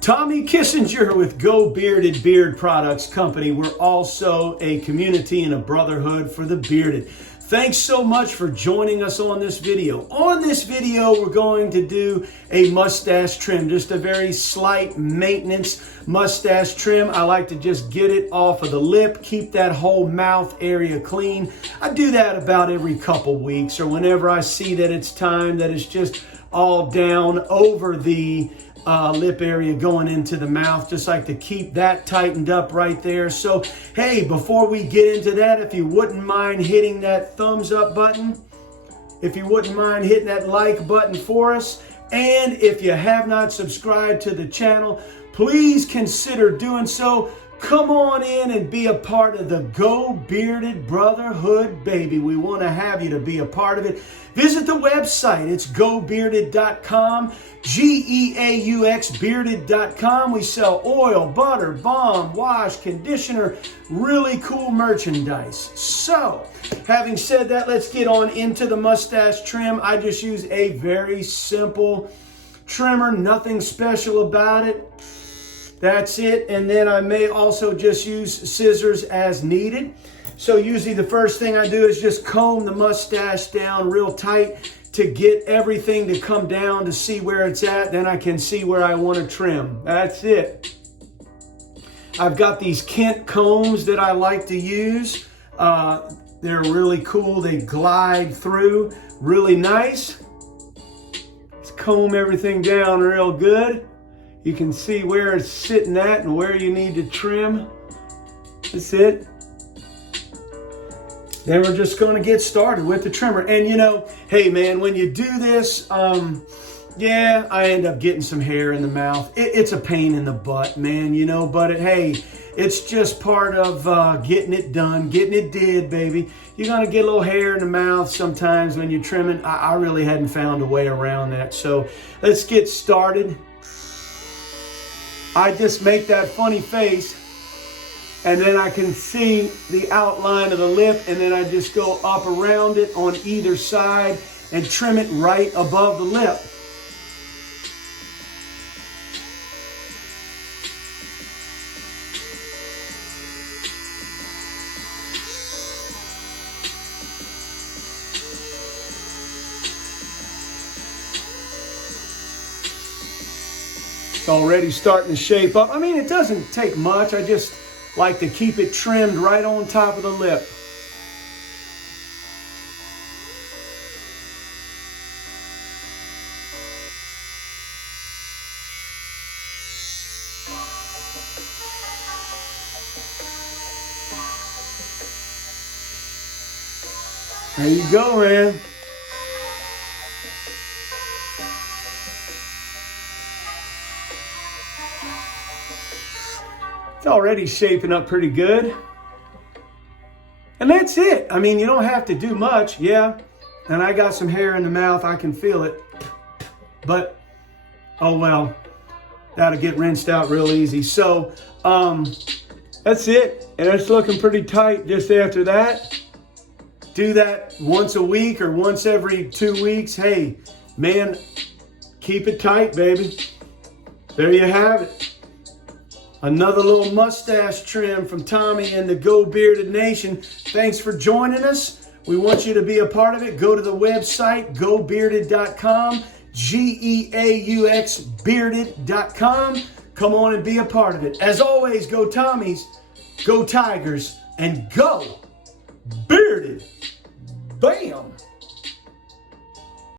Tommy Kissinger with Geaux Bearded Beard Products Company. We're also a community and a brotherhood for the bearded. Thanks so much for joining us on this video. On this video, we're going to do a mustache trim, just a very slight maintenance mustache trim. I like to just get it off of the lip, keep that whole mouth area clean. I do that about every couple weeks, or whenever I see that it's time, that it's just all down over the lip area going into the mouth. Just like to keep that tightened up right there. So hey, before we get into that, if you wouldn't mind hitting that thumbs up button, if you wouldn't mind hitting that like button for us, and if you have not subscribed to the channel, please consider doing so. Come on in and be a part of the Geaux Bearded Brotherhood, baby. We want to have you to be a part of it. Visit the website. It's GeauxBearded.com, Geaux Bearded.com. We sell oil, butter, balm, wash, conditioner, really cool merchandise. So, having said that, let's get on into the mustache trim. I just use a very simple trimmer, nothing special about it. That's it. And then I may also just use scissors as needed. So usually the first thing I do is just comb the mustache down real tight to get everything to come down to see where it's at. Then I can see where I want to trim. That's it. I've got these Kent combs that I like to use. They're really cool. They glide through really nice. Just comb everything down real good. You can see where it's sitting at and where you need to trim. That's it. Then we're just going to get started with the trimmer. And you know, hey man, when you do this, yeah, I end up getting some hair in the mouth. It's a pain in the butt, man, you know, but hey, it's just part of getting it done, getting it did, baby. You're going to get a little hair in the mouth sometimes when you're trimming. I really hadn't found a way around that. So let's get started. I just make that funny face, and then I can see the outline of the lip, and then I just go up around it on either side and trim it right above the lip. Already starting to shape up. I mean, it doesn't take much. I just like to keep it trimmed right on top of the lip. There you go, man. It's already shaping up pretty good. And that's it. I mean, you don't have to do much. Yeah, and I got some hair in the mouth. I can feel it. But, oh well, that'll get rinsed out real easy. So, that's it. And it's looking pretty tight just after that. Do that once a week or once every 2 weeks. Hey, man, keep it tight, baby. There you have it. Another little mustache trim from Tommy and the Geaux Bearded Nation. Thanks for joining us. We want you to be a part of it. Go to the website, GeauxBearded.com, GeauxBearded.com. Come on and be a part of it. As always, go Tommies, go Tigers, and go Bearded. Bam!